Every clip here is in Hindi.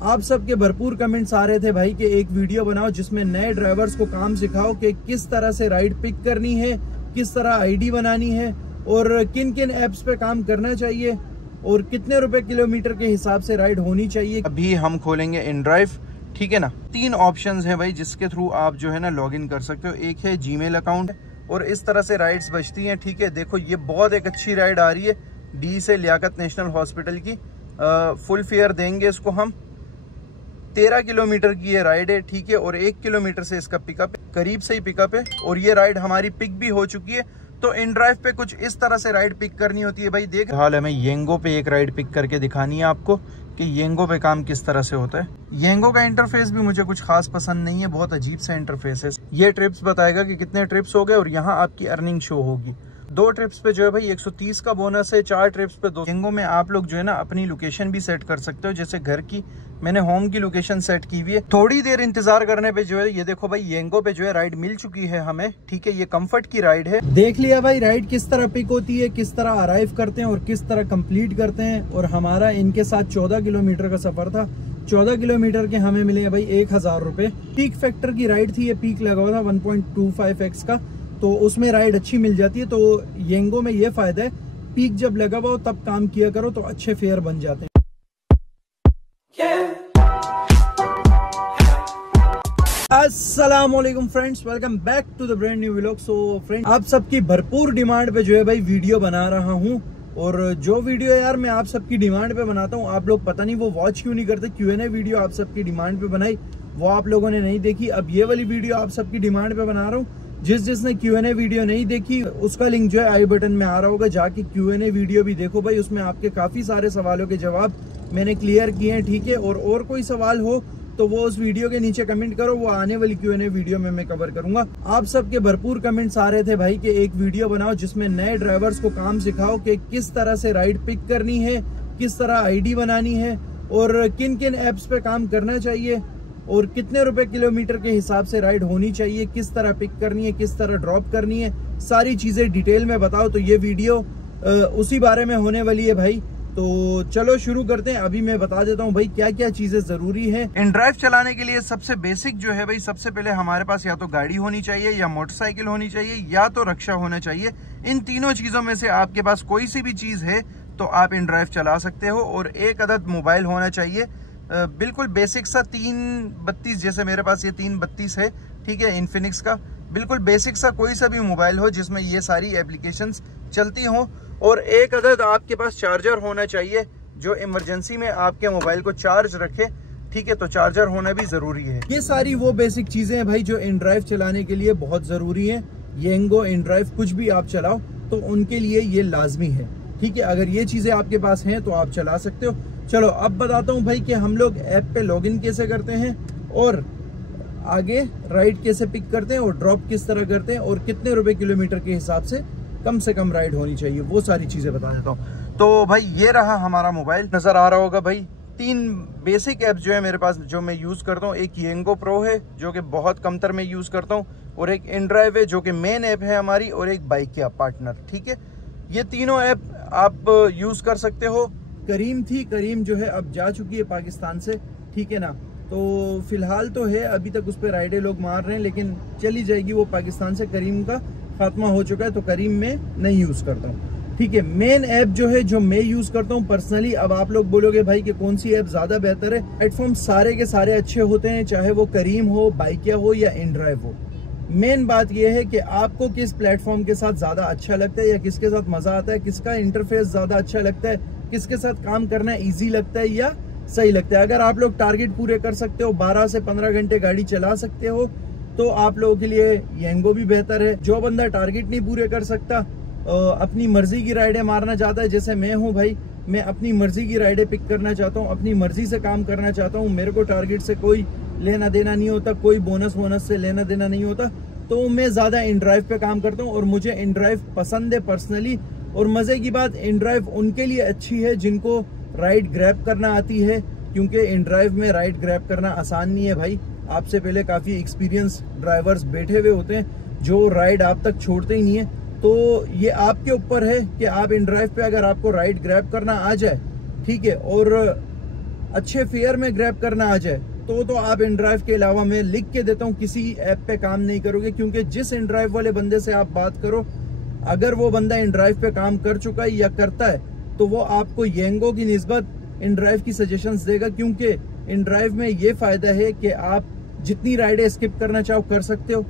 आप सबके भरपूर कमेंट्स आ रहे थे भाई कि एक वीडियो बनाओ जिसमें नए ड्राइवर्स को काम सिखाओ कि किस तरह से राइड पिक करनी है, किस तरह आईडी बनानी है और किन किन ऐप्स पे काम करना चाहिए और कितने रुपए किलोमीटर के हिसाब से राइड होनी चाहिए। अभी हम खोलेंगे InDrive, ठीक है ना। 3 ऑप्शंस हैं भाई जिसके थ्रू आप जो है ना लॉगिन कर सकते हो। एक है जीमेल अकाउंट और इस तरह से राइड्स बचती हैं, ठीक है। देखो ये बहुत एक अच्छी राइड आ रही है डी से लियाकत नेशनल हॉस्पिटल की। फुल फेयर देंगे इसको हम। 13 किलोमीटर की ये राइड है, ठीक है। और 1 किलोमीटर से इसका पिकअप करीब से ही पिकअप है और ये राइड हमारी पिक भी हो चुकी है। तो InDrive पे कुछ इस तरह से राइड पिक करनी होती है भाई। देख हाल हमें येंगो पे एक राइड पिक करके दिखानी है आपको कि येंगो पे काम किस तरह से होता है। येंगो का इंटरफेस भी मुझे कुछ खास पसंद नहीं है, बहुत अजीब सा इंटरफेस है। ये ट्रिप्स बताएगा कि कितने ट्रिप्स हो गए और यहाँ आपकी अर्निंग शो होगी। 2 ट्रिप्स पे जो है भाई 130 का बोनस है, 4 ट्रिप्स पे 2। येंगो में आप लोग जो है ना अपनी लोकेशन भी सेट कर सकते हो, जैसे घर की मैंने होम की लोकेशन सेट की हुई है। थोड़ी देर इंतजार करने पे जो है ये देखो भाई येंगो पे जो है राइड मिल चुकी है हमें, ठीक है। ये कंफर्ट की राइड है। देख लिया भाई राइड किस तरह पिक होती है, किस तरह अराइव करते हैं और किस तरह कंप्लीट करते हैं। और हमारा इनके साथ 14 किलोमीटर का सफर था। 14 किलोमीटर के हमें मिले भाई 1000 रुपए। पीक फैक्टर की राइड थी, ये पीक लगा हुआ था 1.25x का, तो उसमें राइड अच्छी मिल जाती है। तो येंगो में ये फायदा है, पीक जब लगा हुआ हो तब काम किया करो तो अच्छे फेयर बन जाते हैं। अस्सलामुअलैकुम friends, welcome back to the brand new vlog. So friends, आप सबकी भरपूर डिमांड पे जो है भाई वीडियो बना रहा हूँ। और जो वीडियो यार मैं आप सबकी डिमांड पे बनाता हूँ, आप लोग पता नहीं वो वॉच क्यों नहीं करते। Q&A वीडियो आप सबकी डिमांड पे बनाई, वो आप लोगों ने नहीं देखी। अब ये वाली वीडियो आप सबकी डिमांड पे बना रहा हूँ। जिसने Q&A वीडियो नहीं देखी उसका लिंक जो है आई बटन में आ रहा होगा, जाके Q&A वीडियो भी देखो भाई। उसमें आपके काफी सारे सवालों के जवाब मैंने क्लियर किए हैं, ठीक है। और कोई सवाल हो तो वो उस वीडियो के नीचे कमेंट करो, वो आने वाली Q&A वीडियो में मैं कवर करूंगा। आप सबके भरपूर कमेंट्स आ रहे थे भाई कि एक वीडियो बनाओ जिसमें नए ड्राइवर्स को काम सिखाओ कि किस तरह से राइड पिक करनी है, किस तरह आईडी बनानी है और किन किन ऐप्स पे काम करना चाहिए और कितने रुपए किलोमीटर के हिसाब से राइड होनी चाहिए, किस तरह पिक करनी है, किस तरह ड्रॉप करनी है, सारी चीजें डिटेल में बताओ। तो ये वीडियो उसी बारे में होने वाली है भाई। तो चलो शुरू करते हैं। अभी मैं बता देता हूँ भाई क्या क्या चीजें जरूरी है। InDrive चलाने के लिए सबसे बेसिक जो है भाई, सबसे पहले हमारे पास या तो गाड़ी होनी चाहिए या मोटरसाइकिल होनी चाहिए या तो रिक्शा होना चाहिए। इन तीनों चीजों में से आपके पास कोई सी भी चीज है तो आप InDrive चला सकते हो। और एक अदद मोबाइल होना चाहिए, बिल्कुल बेसिक सा 332, जैसे मेरे पास ये 332 है, ठीक है, इन्फिनिक्स का। बिल्कुल बेसिक सा कोई सा भी मोबाइल हो जिसमें ये सारी एप्लीकेशंस चलती हों। और एक अदद आपके पास चार्जर होना चाहिए जो इमरजेंसी में आपके मोबाइल को चार्ज रखे, ठीक है। तो चार्जर होना भी जरूरी है। ये सारी वो बेसिक चीजें हैं भाई जो InDrive चलाने के लिए बहुत जरूरी है। येंगो, InDrive कुछ भी आप चलाओ तो उनके लिए ये लाजमी है, ठीक है। अगर ये चीजें आपके पास हैं तो आप चला सकते हो। चलो अब बताता हूँ भाई कि हम लोग ऐप पे लॉगिन कैसे करते हैं और आगे राइड कैसे पिक करते हैं और ड्रॉप किस तरह करते हैं और कितने रुपए किलोमीटर के हिसाब से कम राइड होनी चाहिए, वो सारी चीजें बता देता हूँ। तो भाई ये रहा हमारा मोबाइल, नजर आ रहा होगा भाई। 3 बेसिक ऐप जो है मेरे पास जो मैं यूज करता हूँ। एक येंगो प्रो है जो कि बहुत कमतर में यूज करता हूँ, और एक InDrive है जो कि मेन ऐप है हमारी, और एक बाइकिया पार्टनर, ठीक है। ये तीनों ऐप आप यूज कर सकते हो। करीम जो है अब जा चुकी है पाकिस्तान से, ठीक है ना। तो फिलहाल तो है, अभी तक उस पर राइडें लोग मार रहे हैं, लेकिन चली जाएगी वो पाकिस्तान से। करीम का खात्मा हो चुका है तो करीम में नहीं यूज करता हूँ, ठीक है। मेन ऐप जो है जो मैं यूज करता हूँ पर्सनली, अब आप लोग बोलोगे भाई कि कौन सी ऐप ज्यादा बेहतर है। प्लेटफॉर्म सारे के सारे अच्छे होते हैं, चाहे वो करीम हो, बाइकिया हो या InDrive हो। मेन बात यह है कि आपको किस प्लेटफॉर्म के साथ ज्यादा अच्छा लगता है या किसके साथ मजा आता है, किसका इंटरफेस ज्यादा अच्छा लगता है, किसके साथ काम करना इजी लगता है या सही लगता है। अगर आप लोग टारगेट पूरे कर सकते हो, 12 से 15 घंटे गाड़ी चला सकते हो, तो आप लोगों के लिए येंगो भी बेहतर है। जो बंदा टारगेट नहीं पूरे कर सकता, अपनी मर्जी की राइडें मारना चाहता है, जैसे मैं हूं भाई, मैं अपनी मर्जी की राइडें पिक करना चाहता हूं, अपनी मर्जी से काम करना चाहता हूं, मेरे को टारगेट से कोई लेना देना नहीं होता, कोई बोनस से लेना देना नहीं होता, तो मैं ज्यादा InDrive पे काम करता हूं। और मुझे InDrive पसंद है पर्सनली। और मजे की बात, InDrive उनके लिए अच्छी है जिनको राइड ग्रैब करना आती है, क्योंकि InDrive में राइड ग्रैब करना आसान नहीं है भाई। आपसे पहले काफी एक्सपीरियंस ड्राइवर्स बैठे हुए होते हैं जो राइड आप तक छोड़ते ही नहीं है। तो ये आपके ऊपर है कि आप InDrive पे अगर आपको राइड ग्रैब करना आ जाए, ठीक है, और अच्छे फेयर में ग्रैब करना आ जाए तो आप InDrive के अलावा मैं लिख के देता हूँ किसी ऐप पे काम नहीं करोगे, क्योंकि जिस InDrive वाले बंदे से आप बात करो, अगर वो बंदा InDrive पे काम कर चुका है या करता है तो वो आपको येंगो की निस्बत InDrive की सजेशंस देगा, क्योंकि InDrive में ये फायदा है कि आप जितनी राइडें स्किप करना चाहो कर सकते हो,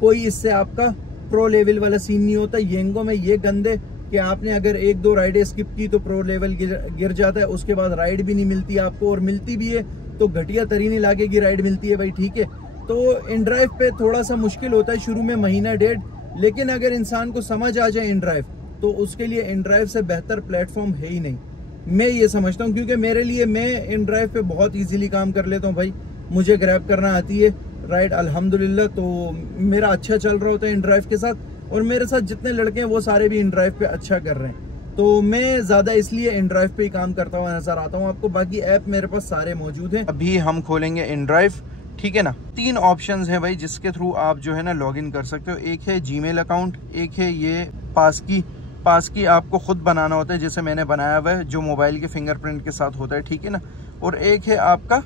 कोई इससे आपका प्रो लेवल वाला सीन नहीं होता। येंगो में ये गंदे कि आपने अगर 1-2 राइडें स्किप की तो प्रो लेवल गिर जाता है, उसके बाद राइड भी नहीं मिलती आपको, और मिलती भी है तो घटिया तरीनी लागे की राइड मिलती है भाई, ठीक है। तो InDrive पे थोड़ा सा मुश्किल होता है शुरू में, महीना डेढ़, लेकिन अगर इंसान को समझ आ जाए InDrive तो उसके लिए InDrive से बेहतर प्लेटफॉर्म है ही नहीं, मैं ये समझता हूँ। क्योंकि मेरे लिए, मैं InDrive पे बहुत इजीली काम कर लेता हूँ भाई, मुझे ग्रैब करना आती है राइड अल्हम्दुलिल्लाह, तो मेरा अच्छा चल रहा होता है InDrive के साथ, और मेरे साथ जितने लड़के हैं वो सारे भी InDrive पे अच्छा कर रहे हैं, तो मैं ज़्यादा इसलिए InDrive पे ही काम करता हुआ नज़र आता हूँ आपको। बाकी ऐप मेरे पास सारे मौजूद हैं। अभी हम खोलेंगे InDrive, ठीक है ना। 3 ऑप्शंस हैं भाई जिसके थ्रू आप जो है ना लॉगिन कर सकते हो। एक है Gmail अकाउंट, एक है ये पासकी आपको खुद बनाना होता है जैसे मैंने बनाया हुआ है, जो मोबाइल के फिंगरप्रिंट के साथ होता है, ठीक है ना। और एक है आपका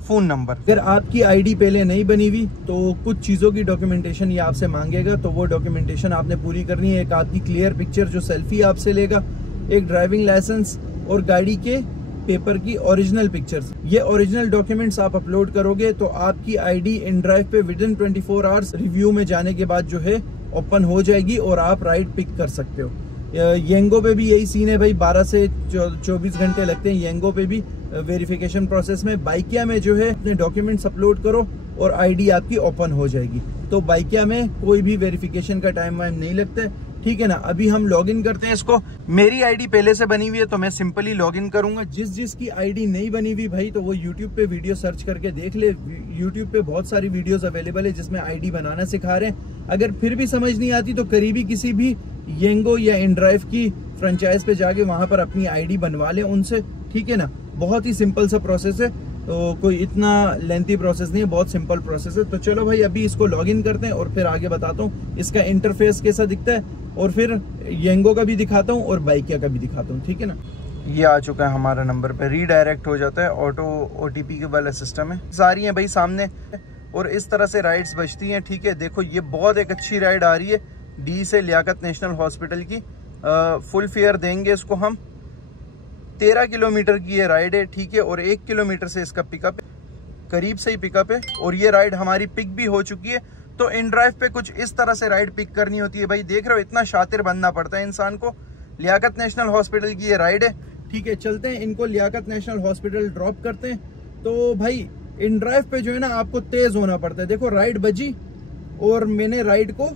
फ़ोन नंबर। अगर आपकी आईडी पहले नहीं बनी हुई तो कुछ चीज़ों की डॉक्यूमेंटेशन ये आपसे मांगेगा, तो वो डॉक्यूमेंटेशन आपने पूरी करनी है। एक आपकी क्लियर पिक्चर जो सेल्फी आपसे लेगा, एक ड्राइविंग लाइसेंस और गाड़ी के पेपर की ओरिजिनल पिक्चर्स। ये ओरिजिनल डॉक्यूमेंट्स आप अपलोड करोगे तो आपकी आईडी InDrive पे विदिन 24 आवर्स रिव्यू में जाने के बाद जो है ओपन हो जाएगी और आप राइड पिक कर सकते हो। येंगो पे भी यही सीन है भाई, 12 से 24 घंटे लगते हैं येंगो पे भी वेरिफिकेशन प्रोसेस में। बाइकिया में जो है अपने डॉक्यूमेंट्स अपलोड करो और आईडी आपकी ओपन हो जाएगी, तो बाइकिया में कोई भी वेरिफिकेशन का टाइम वाइम नहीं लगता है, ठीक है ना। अभी हम लॉगिन करते हैं इसको। मेरी आईडी पहले से बनी हुई है तो मैं सिंपली लॉगिन करूंगा। जिसकी आईडी नहीं बनी हुई भाई तो वो यूट्यूब पे वीडियो सर्च करके देख ले। यूट्यूब पे बहुत सारी वीडियोस अवेलेबल है जिसमें आईडी बनाना सिखा रहे हैं। अगर फिर भी समझ नहीं आती तो करीबी किसी भी येंगो या InDrive की फ्रेंचाइज पे जाके वहां पर अपनी आईडी बनवा ले उनसे, ठीक है ना। बहुत ही सिंपल सा प्रोसेस है, तो कोई इतना लेंथी प्रोसेस नहीं है, बहुत सिंपल प्रोसेस है। तो चलो भाई अभी इसको लॉगिन करते हैं और फिर आगे बताता हूँ इसका इंटरफेस कैसा दिखता है, और फिर येंगो का भी दिखाता हूँ और बाइकिया का भी दिखाता हूँ, ठीक है ना। ये आ चुका है हमारा नंबर पे, रीडायरेक्ट हो जाता है, ऑटो OTP के वाला सिस्टम है। सारी है भाई सामने, और इस तरह से राइड्स बचती हैं, ठीक है। देखो ये बहुत एक अच्छी राइड आ रही है डी से लियाकत नेशनल हॉस्पिटल की। फुल फेयर देंगे इसको हम। 13 किलोमीटर की ये राइड है, ठीक है, और 1 किलोमीटर से इसका पिकअप करीब से ही पिकअप है, और ये राइड हमारी पिक भी हो चुकी है। तो InDrive पे कुछ इस तरह से राइड पिक करनी होती है भाई। देख रहे हो इतना शातिर बनना पड़ता है इंसान को। लियाकत नेशनल हॉस्पिटल की ये राइड है, ठीक है। चलते हैं इनको लियाकत नेशनल हॉस्पिटल ड्रॉप करते हैं। तो भाई InDrive पे जो है ना आपको तेज होना पड़ता है। देखो राइड बजी और मैंने राइड को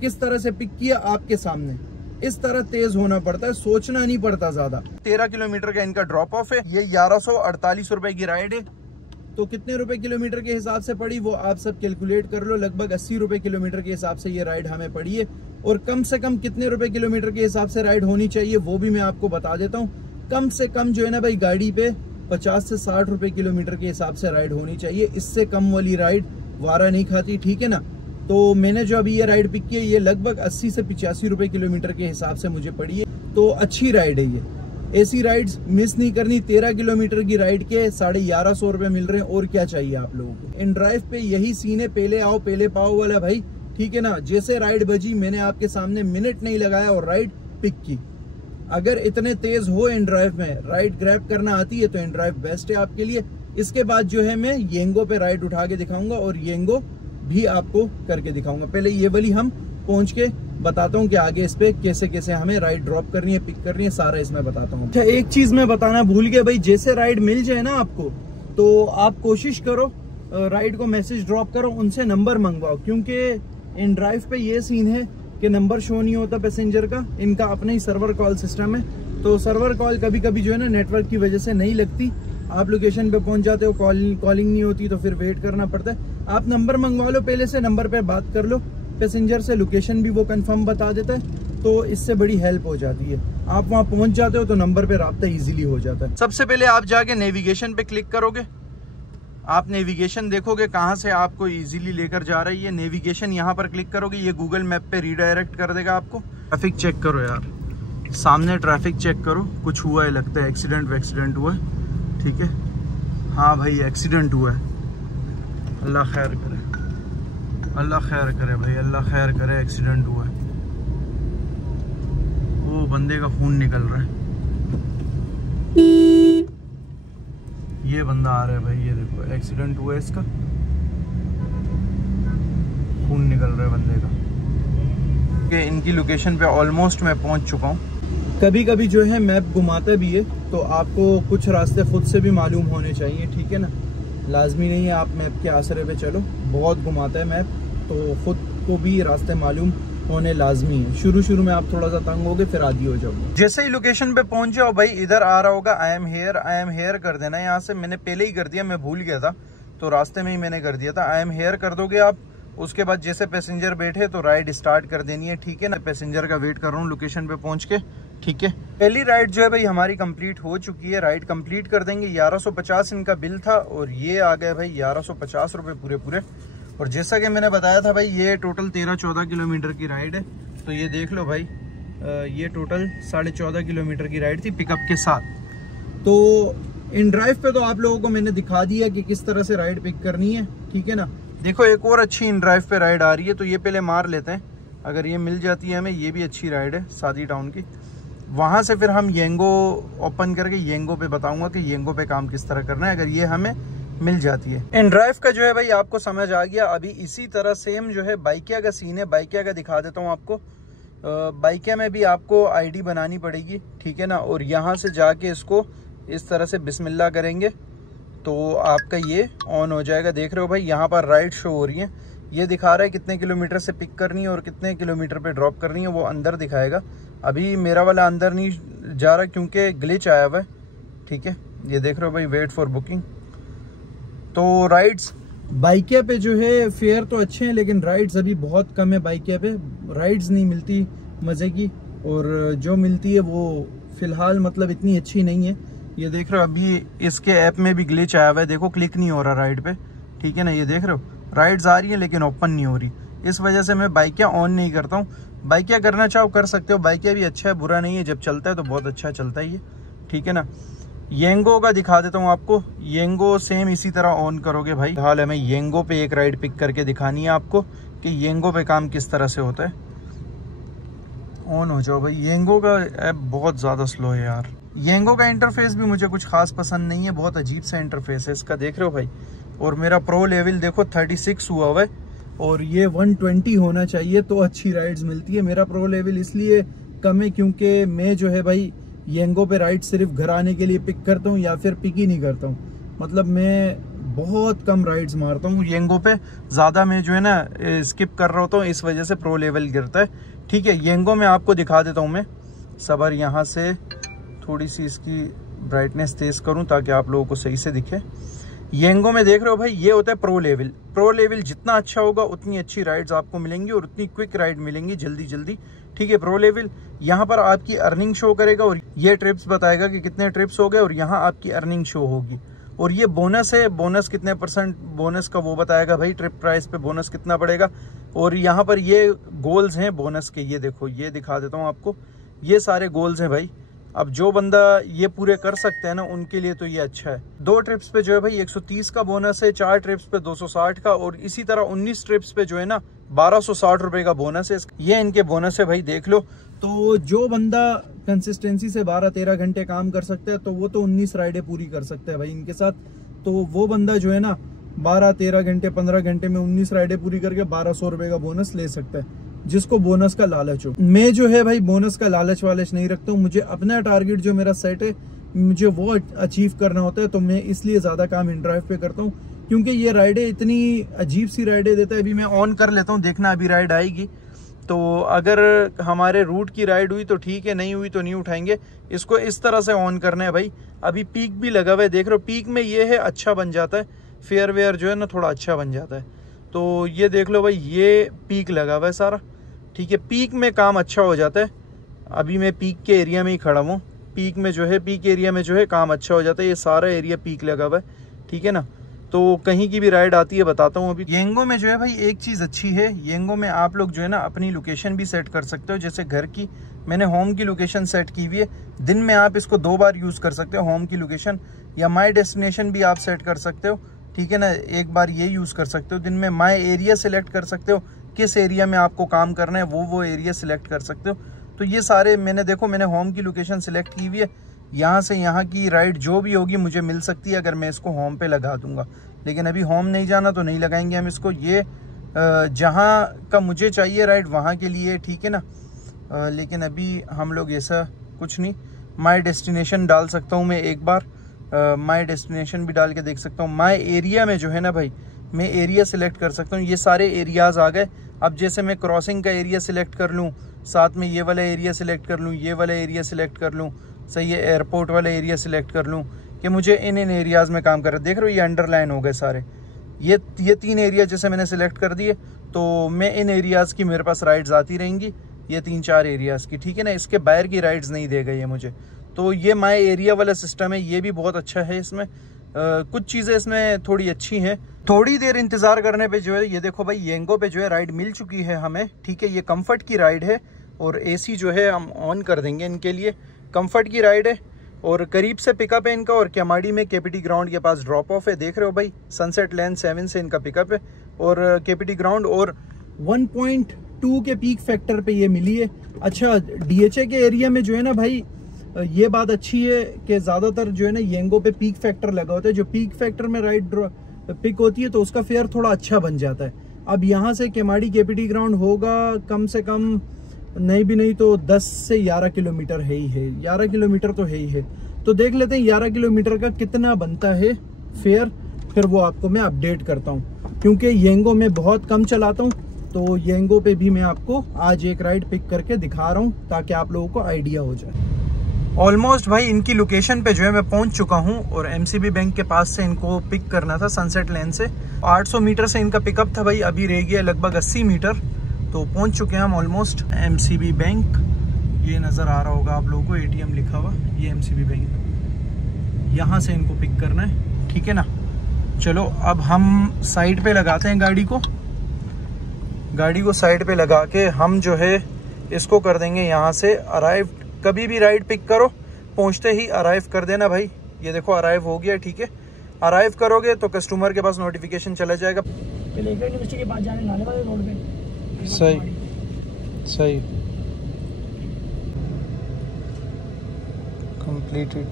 किस तरह से पिक किया आपके सामने, इस तरह तेज होना पड़ता है, सोचना नहीं पड़ता ज्यादा। 13 किलोमीटर का इनका ड्रॉप ऑफ है। ये 1148 रुपए की राइड है, तो कितने रुपए किलोमीटर के हिसाब से पड़ी वो आप सब कैलकुलेट कर लो। लगभग 80 रुपए किलोमीटर के हिसाब से ये राइड हमें पड़ी है। और कम से कम कितने रुपए किलोमीटर के हिसाब से राइड होनी चाहिए वो भी मैं आपको बता देता हूँ। कम से कम जो है ना भाई गाड़ी पे 50 से 60 रुपए किलोमीटर के हिसाब से राइड होनी चाहिए। इससे कम वाली राइड वारा नहीं खाती, ठीक है ना। तो मैंने जो अभी ये राइड पिक की है ये लगभग 80 से 85 रुपए किलोमीटर के हिसाब से मुझे पड़ी है, तो अच्छी राइड है ये। ऐसी राइड्स मिस नहीं करनी। 13 किलोमीटर की राइड के 1150 रुपए मिल रहे हैं, और क्या चाहिए आप लोगों को। InDrive पे यही सीन है, पहले आओ पहले पाओ वाला भाई, ठीक है ना। जैसे राइड बजी मैंने आपके सामने मिनट नहीं लगाया और राइड पिक की। अगर इतने तेज हो InDrive में, राइड ग्रैब करना आती है तो InDrive बेस्ट है आपके लिए। इसके बाद जो है मैं येंगो पे राइड उठा के दिखाऊंगा और येंगो भी आपको करके दिखाऊंगा। पहले ये वाली हम पहुंच के बताता हूँ कि आगे इस पे कैसे कैसे हमें राइड ड्रॉप करनी है, पिक करनी है, सारा इसमें बताता हूँ। अच्छा एक चीज मैं बताना भूल गया भाई, जैसे राइड मिल जाए ना आपको तो आप कोशिश करो राइड को मैसेज ड्रॉप करो, उनसे नंबर मंगवाओ। क्योंकि InDrive पे ये सीन है कि नंबर शो नहीं होता पैसेंजर का, इनका अपना ही सर्वर कॉल सिस्टम है। तो सर्वर कॉल कभी कभी जो है ना नेटवर्क की वजह से नहीं लगती। आप लोकेशन पे पहुंच जाते हो, कॉलिंग नहीं होती, तो फिर वेट करना पड़ता है। आप नंबर मंगवा लो, पहले से नंबर पे बात कर लो पैसेंजर से, लोकेशन भी वो कंफर्म बता देता है, तो इससे बड़ी हेल्प हो जाती है। आप वहां पहुंच जाते हो तो नंबर पे राब्ता इजीली हो जाता है। सबसे पहले आप जाके नेविगेशन पे क्लिक करोगे, आप नेविगेशन देखोगे कहाँ से आपको इजीली लेकर जा रही है। नेविगेशन यहाँ पर क्लिक करोगे, ये गूगल मैप पे रीडायरेक्ट कर देगा आपको। ट्रैफिक चेक करो यार, सामने ट्रैफिक चेक करो, कुछ हुआ है लगता है, एक्सीडेंट हुआ है, ठीक है। हाँ भाई एक्सीडेंट हुआ है, अल्लाह खैर करे, अल्लाह खैर करे भाई, अल्लाह खैर करे। एक्सीडेंट हुआ है, वो बंदे का खून निकल रहा है। ये बंदा आ रहा है भाई, ये देखो एक्सीडेंट हुआ है इसका, खून निकल रहा है बंदे का। कि इनकी लोकेशन पे ऑलमोस्ट मैं पहुंच चुका हूँ। कभी कभी जो है मैप घुमाता भी है, तो आपको कुछ रास्ते खुद से भी मालूम होने चाहिए, ठीक है ना। लाजमी नहीं है आप मैप के आसरे पे चलो, बहुत घुमाता है मैप, तो खुद को भी रास्ते मालूम होने लाजमी है। शुरू में आप थोड़ा सा तंग होगे, फिर आदी हो जाओगे। जैसे ही लोकेशन पे पहुंच जाओ भाई, इधर आ रहा होगा आई एम हेयर कर देना। यहाँ से मैंने पहले ही कर दिया, मैं भूल गया था, तो रास्ते में ही मैंने कर दिया था। आई एम हेयर कर दोगे आप, उसके बाद जैसे पैसेंजर बैठे तो राइड स्टार्ट कर देनी है, ठीक है ना। पैसेंजर का वेट कर रहा हूँ लोकेशन पे पहुंच के, ठीक है। पहली राइड जो है भाई हमारी कंप्लीट हो चुकी है, राइड कंप्लीट कर देंगे। 1150 इनका बिल था और ये आ गए भाई 1150 रुपये पूरे। और जैसा कि मैंने बताया था भाई, ये टोटल 13-14 किलोमीटर की राइड है। तो ये देख लो भाई, ये टोटल 14.5 किलोमीटर की राइड थी पिकअप के साथ। तो इन ड्राइव पे तो आप लोगों को मैंने दिखा दिया कि किस तरह से राइड पिक करनी है, ठीक है ना। देखो एक और अच्छी इन ड्राइव पे राइड आ रही है, तो ये पहले मार लेते हैं। अगर ये मिल जाती है हमें, ये भी अच्छी राइड है सादी टाउन की। वहाँ से फिर हम येंगो ओपन करके येंगो पे बताऊंगा कि येंगो पे काम किस तरह करना है, अगर ये हमें मिल जाती है। इन ड्राइव का जो है भाई आपको समझ आ गया। अभी इसी तरह सेम जो है बाइकिया का सीन है, बाइकिया का दिखा देता हूँ आपको। बाइकिया में भी आपको आईडी बनानी पड़ेगी, ठीक है ना। और यहाँ से जाके इसको इस तरह से बिस्मिल्लाह करेंगे तो आपका ये ऑन हो जाएगा। देख रहे हो भाई, यहाँ पर राइड शो हो रही है, ये दिखा रहा है कितने किलोमीटर से पिक करनी है और कितने किलोमीटर पे ड्रॉप करनी है, वो अंदर दिखाएगा। अभी मेरा वाला अंदर नहीं जा रहा क्योंकि ग्लिच आया हुआ है, ठीक है। ये देख रहे हो भाई, वेट फॉर बुकिंग। तो राइड्स बाइकिया पे जो है फेयर तो अच्छे हैं, लेकिन राइड्स अभी बहुत कम है। बाइकिया पे राइड्स नहीं मिलती मज़े की, और जो मिलती है वो फ़िलहाल मतलब इतनी अच्छी नहीं है। ये देख रहे हो अभी इसके ऐप में भी ग्लिच आया हुआ है, देखो क्लिक नहीं हो रहा राइड पे, ठीक है ना। ये देख रहे हो राइड्स आ रही है लेकिन ओपन नहीं हो रही, इस वजह से मैं बाइकिया ऑन नहीं करता हूँ। बाइकिया करना चाहो कर सकते हो, बाइकिया भी अच्छा है, बुरा नहीं है, जब चलता है तो बहुत अच्छा चलता ही है, ठीक है ना। येंगो का दिखा देता हूँ आपको। येंगो सेम इसी तरह ऑन करोगे भाई। हाल हमें येंगो पे एक राइड पिक करके दिखानी है आपको कि येंगो पे काम किस तरह से होता है। ऑन हो जाओ भाई। येंगो का ऐप बहुत ज़्यादा स्लो है यार। येंगो का इंटरफेस भी मुझे कुछ खास पसंद नहीं है, बहुत अजीब सा इंटरफेस है इसका, देख रहे हो भाई। और मेरा प्रो लेवल देखो 36 हुआ हुआ है, और ये 120 होना चाहिए तो अच्छी राइड्स मिलती है। मेरा प्रो लेवल इसलिए कम है क्योंकि मैं जो है भाई येंगो पे राइड सिर्फ घर आने के लिए पिक करता हूँ, या फिर पिक ही नहीं करता हूँ। मतलब मैं बहुत कम राइड्स मारता हूँ येंगो पे, ज़्यादा मैं जो है ना स्किप कर रहा होता हूँ, इस वजह से प्रो लेवल गिरता है, ठीक है। येंगो में आपको दिखा देता हूँ मैं, सबर यहाँ से थोड़ी सी इसकी ब्राइटनेस तेज करूँ ताकि आप लोगों को सही से दिखे। येंगो में देख रहे हो भाई, ये होता है प्रो लेवल। प्रो लेवल जितना अच्छा होगा उतनी अच्छी राइड्स आपको मिलेंगी और उतनी क्विक राइड मिलेंगी जल्दी, ठीक है। प्रो लेवल यहाँ पर आपकी अर्निंग शो करेगा और ये ट्रिप्स बताएगा कि कितने ट्रिप्स हो गए, और यहाँ आपकी अर्निंग शो होगी। और ये बोनस है, बोनस कितने % बोनस का वो बताएगा भाई, ट्रिप प्राइस पे बोनस कितना पड़ेगा। और यहाँ पर ये गोल्स हैं बोनस के, ये देखो, ये दिखा देता हूँ आपको, ये सारे गोल्स हैं भाई। अब जो बंदा ये पूरे कर सकते हैं ना, उनके लिए तो ये अच्छा है। 2 ट्रिप्स पे जो है भाई 130 का बोनस है, 4 ट्रिप्स पे 260 का, और इसी तरह 19 ट्रिप्स पे जो है ना 1260 रुपए का बोनस है। ये इनके बोनस है भाई, देख लो। तो जो बंदा कंसिस्टेंसी से 12-13 घंटे काम कर सकता है तो वो तो 19 राइडें पूरी कर सकता है भाई इनके साथ। तो वो बंदा जो है ना 12-13 घंटे 15 घंटे में 19 राइडें पूरी करके 1200 रुपए का बोनस ले सकता है, जिसको बोनस का लालच हो। मैं जो है भाई बोनस का लालच वालच नहीं रखता हूँ, मुझे अपना टारगेट जो मेरा सेट है मुझे वो अचीव करना होता है। तो मैं इसलिए ज़्यादा काम इन ड्राइव पे करता हूँ, क्योंकि ये राइडें इतनी अजीब सी राइडें देता है। अभी मैं ऑन कर लेता हूँ, देखना अभी राइड आएगी। तो अगर हमारे रूट की राइड हुई तो ठीक है, नहीं हुई तो नहीं उठाएंगे। इसको इस तरह से ऑन करना है भाई। अभी पीक भी लगा हुआ है, देख रहे हो, पीक में ये है अच्छा बन जाता है, फेयर वेयर जो है ना थोड़ा अच्छा बन जाता है। तो ये देख लो भाई, ये पीक लगा हुआ है सारा, ठीक है। पीक में काम अच्छा हो जाता है। अभी मैं पीक के एरिया में ही खड़ा हूँ, पीक में जो है, पीक एरिया में जो है काम अच्छा हो जाता है। ये सारा एरिया पीक लगा हुआ है, ठीक है ना। तो कहीं की भी राइड आती है बताता हूँ। अभी येंगो में जो है भाई एक चीज़ अच्छी है, येंगो में आप लोग जो है ना अपनी लोकेशन भी सेट कर सकते हो। जैसे घर की मैंने होम की लोकेशन सेट की हुई है, दिन में आप इसको 2 बार यूज़ कर सकते हो होम की लोकेशन, या माई डेस्टिनेशन भी आप सेट कर सकते हो, ठीक है ना। एक बार ये यूज़ कर सकते हो। दिन में माई एरिया सिलेक्ट कर सकते हो, किस एरिया में आपको काम करना है वो एरिया सिलेक्ट कर सकते हो। तो ये सारे मैंने होम की लोकेशन सिलेक्ट की हुई है। यहाँ से यहाँ की राइड जो भी होगी मुझे मिल सकती है अगर मैं इसको होम पे लगा दूंगा। लेकिन अभी होम नहीं जाना तो नहीं लगाएंगे हम इसको, ये जहाँ का मुझे चाहिए राइड वहाँ के लिए, ठीक है ना। लेकिन अभी हम लोग ऐसा कुछ नहीं, माई डेस्टिनेशन डाल सकता हूँ मैं एक बार, माई डेस्टिनेशन भी डाल के देख सकता हूँ। माई एरिया में जो है ना भाई मैं एरिया सिलेक्ट कर सकता हूँ। ये सारे एरियाज़ आ गए। अब जैसे मैं क्रॉसिंग का एरिया सिलेक्ट कर लूँ, साथ में ये वाला एरिया सिलेक्ट कर लूँ, ये वाला एरिया सिलेक्ट कर लूँ, सही है, एयरपोर्ट वाला एरिया सिलेक्ट कर लूँ कि मुझे इन एरियाज़ में काम कर रहा है। देख रहे हो ये अंडरलाइन हो गए सारे, ये 3 एरिया जैसे मैंने सिलेक्ट कर दिए, तो मैं इन एरियाज़ की मेरे पास राइड्स आती रहेंगी, ये 3-4 एरियाज़ की, ठीक है ना। इसके बाहर की राइड्स नहीं देगा ये मुझे। तो ये माई एरिया वाला सिस्टम है, ये भी बहुत अच्छा है। इसमें कुछ चीज़ें इसमें थोड़ी अच्छी हैं। थोड़ी देर इंतज़ार करने पे जो है ये देखो भाई येंगो पे जो है राइड मिल चुकी है हमें, ठीक है। ये कंफर्ट की राइड है और एसी जो है हम ऑन कर देंगे इनके लिए। कंफर्ट की राइड है और करीब से पिकअप है इनका, और केमाड़ी में केपीटी ग्राउंड के पास ड्रॉप ऑफ है। देख रहे हो भाई सनसेट लेन 7 से इनका पिकअप है और केपीटी ग्राउंड, और 1.2 के पीक फैक्टर पे ये मिली है। अच्छा DHA के एरिया में जो है ना भाई ये बात अच्छी है कि ज़्यादातर जो है ना येंगो पे पीक फैक्टर लगा होता है। जो पीक फैक्टर में राइड पिक होती है तो उसका फेयर थोड़ा अच्छा बन जाता है। अब यहाँ से केमाड़ी केपीटी ग्राउंड होगा कम से कम नहीं भी नहीं तो 10 से 11 किलोमीटर है ही है, 11 किलोमीटर तो है ही है। तो देख लेते हैं 11 किलोमीटर का कितना बनता है फेयर, फिर वो आपको मैं अपडेट करता हूँ। क्योंकि येंगो में बहुत कम चलाता हूँ तो येंगो पे भी मैं आपको आज एक राइड पिक करके दिखा रहा हूँ ताकि आप लोगों को आइडिया हो जाए। ऑलमोस्ट भाई इनकी लोकेशन पे जो है मैं पहुंच चुका हूं और एमसीबी बैंक के पास से इनको पिक करना था सनसेट लेन से। 800 मीटर से इनका पिकअप था भाई, अभी रह गया लगभग 80 मीटर, तो पहुंच चुके हैं हम ऑलमोस्ट। एमसीबी बैंक ये नज़र आ रहा होगा आप लोगों को, ATM लिखा हुआ, ये एमसीबी बैंक। यहाँ से इनको पिक करना है, ठीक है ना। चलो अब हम साइड पे लगाते हैं गाड़ी को साइड पे लगा के हम जो है इसको कर देंगे यहाँ से अराइव। कभी भी राइड पिक करो पहुंचते ही अराइव कर देना भाई। ये देखो अराइव हो गया, ठीक है। अराइव करोगे तो कस्टमर के पास नोटिफिकेशन चला जाएगा। यूनिवर्सिटी के पास जाने नाले वाले रोड पे। सही कंप्लीटेड।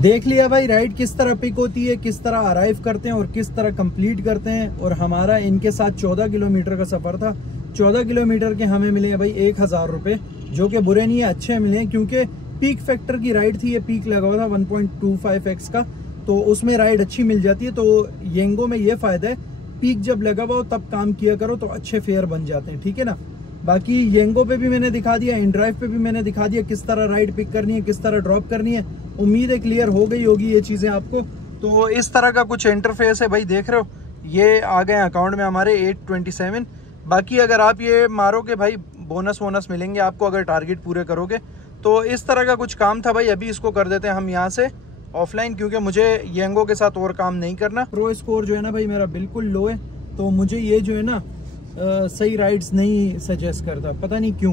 देख लिया भाई राइड किस तरह पिक होती है, किस तरह अराइव करते हैं और किस तरह कंप्लीट करते हैं। और हमारा इनके साथ 14 किलोमीटर का सफर था। 14 किलोमीटर के हमें मिले हैं भाई 1000 रुपये, जो कि बुरे नहीं है, अच्छे मिले हैं। क्योंकि पीक फैक्टर की राइड थी, ये पीक लगा हुआ था 1.25x का, तो उसमें राइड अच्छी मिल जाती है। तो येंगो में ये फ़ायदा है, पीक जब लगा हुआ हो तब काम किया करो तो अच्छे फेयर बन जाते हैं, ठीक है ना। बाकी येंगो पे भी मैंने दिखा दिया, इनड्राइव पे भी मैंने दिखा दिया किस तरह राइड पिक करनी है, किस तरह ड्रॉप करनी है। उम्मीद है क्लियर हो गई होगी ये चीज़ें आपको। तो इस तरह का कुछ इंटरफेस है भाई, देख रहे हो ये आ गए अकाउंट में हमारे 827। बाकी अगर आप ये मारोगे भाई बोनस मिलेंगे आपको अगर टारगेट पूरे करोगे। तो इस तरह का कुछ काम था भाई। अभी इसको कर देते हैं हम यहाँ से ऑफलाइन, क्योंकि मुझे येंगो के साथ और काम नहीं करना। प्रो स्कोर जो है ना भाई मेरा बिल्कुल लो है, तो मुझे ये जो है ना सही राइड्स नहीं सजेस्ट करता, पता नहीं क्यों।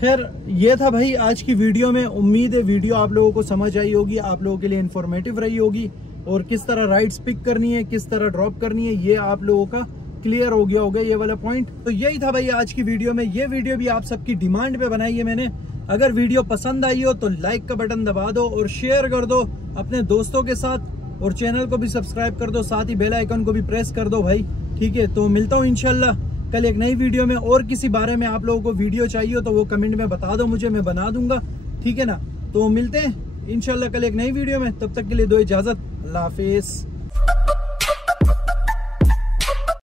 खैर ये था भाई आज की वीडियो में। उम्मीद है वीडियो आप लोगों को समझ आई होगी, आप लोगों के लिए इन्फॉर्मेटिव रही होगी, और किस तरह राइड्स पिक करनी है, किस तरह ड्रॉप करनी है, ये आप लोगों का क्लियर हो गया होगा ये वाला पॉइंट। तो यही था भाई आज की वीडियो में। ये वीडियो भी आप सबकी डिमांड पे बनाई है मैंने। अगर वीडियो पसंद आई हो तो लाइक का बटन दबा दो और शेयर कर दो अपने दोस्तों के साथ, और चैनल को भी सब्सक्राइब कर दो, साथ ही बेल आइकन को भी प्रेस कर दो भाई, ठीक है। तो मिलता हूँ इंशाल्लाह कल एक नई वीडियो में। और किसी बारे में आप लोगों को वीडियो चाहिए तो वो कमेंट में बता दो मुझे, मैं बना दूंगा, ठीक है ना। तो मिलते हैं इंशाल्लाह कल एक नई वीडियो में, तब तक के लिए दो इजाजत, अल्लाह हाफिज।